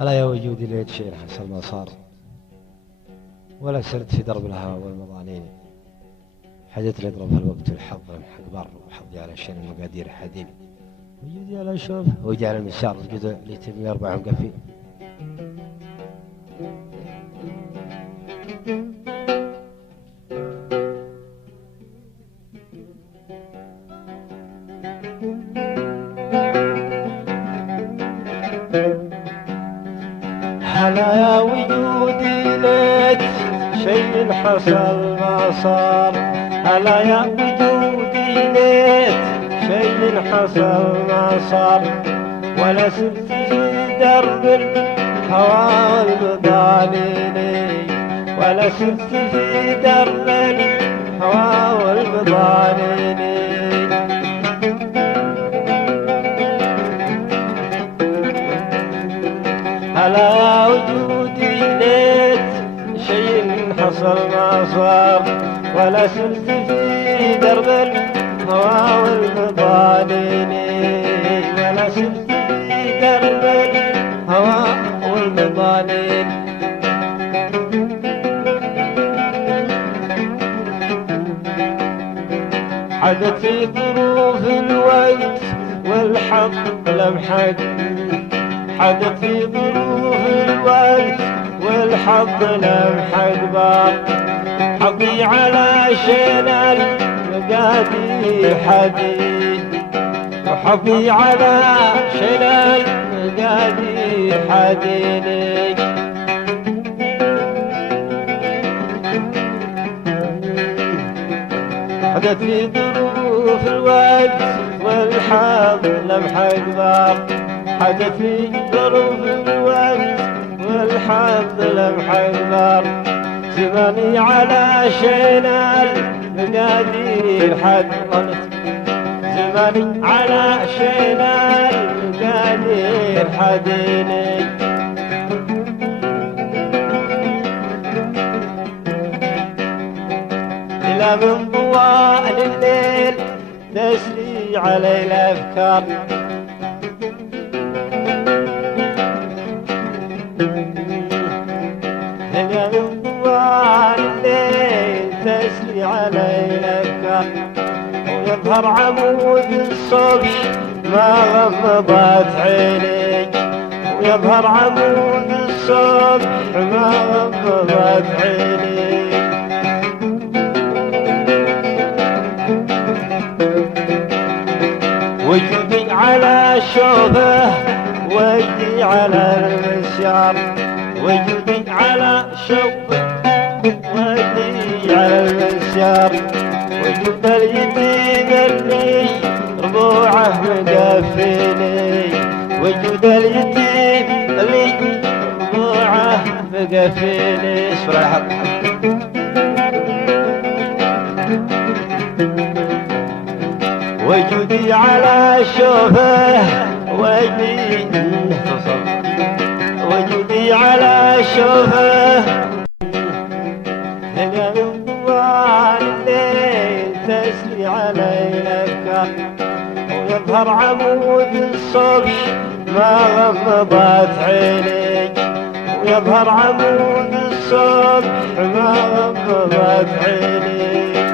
ألا يا وجودي ليت شيء حصل ما صار، ولا سرت في درب الهوى والمضانين. حدث لي اضرب الوقت والحظ محق بر، وحظي على شين المقادير حدين. وجودي على شوف وجعل على المسار الجزء اللي تبني 4 مقفين. هلا يا وجودي ليت شيء حصل ما صار، هلا يا وجودي ليت شيء حصل ما صار، ولا سرت في درب الهوى والمضانين، ولا سرت في درب الهوى والمضانين. هلا وجودي ليت شيء حصل ما صار، ولا سرت في درب الهوى والمضانين، ولا سرت في درب الهوى والمضانين. عدت في ظروف الوقت والحظ لمحق، حدث في ظروف الوقت والحظ لمحق بار، حظي على شين المقادير حديد، وحظي على شين المقادير حديد. حدث في ظروف الوقت والحظ لمحق بار، حدث في ظروف الوقت والحظ لمحق بار، زماني على شين المقادير حد، زماني على شين المقادير حديني. إلى من ضوال الليل تسري علي الأفكار، إلى من ضوال الليل تسري علي الأفكار، ويظهر عمود الصبح ما غمضت عيني، ويظهر عمود الصبح ما غمضت عيني. وجودي على شوفه وجدي على المسيار، وجودي على شوفه وجدي على المسيار، وجود اليتيم اللي ربوعه مقفيني، وجود اليتيم اللي ربوعه مقفيني. اسمع وجودي على شوفه وجدي، وجودي على شوفه هنا من ضوال الليل تسري علي الأفكار، ويظهر عمود الصبح ما غمضت عيني، ويظهر عمود الصبح ما غمضت عيني.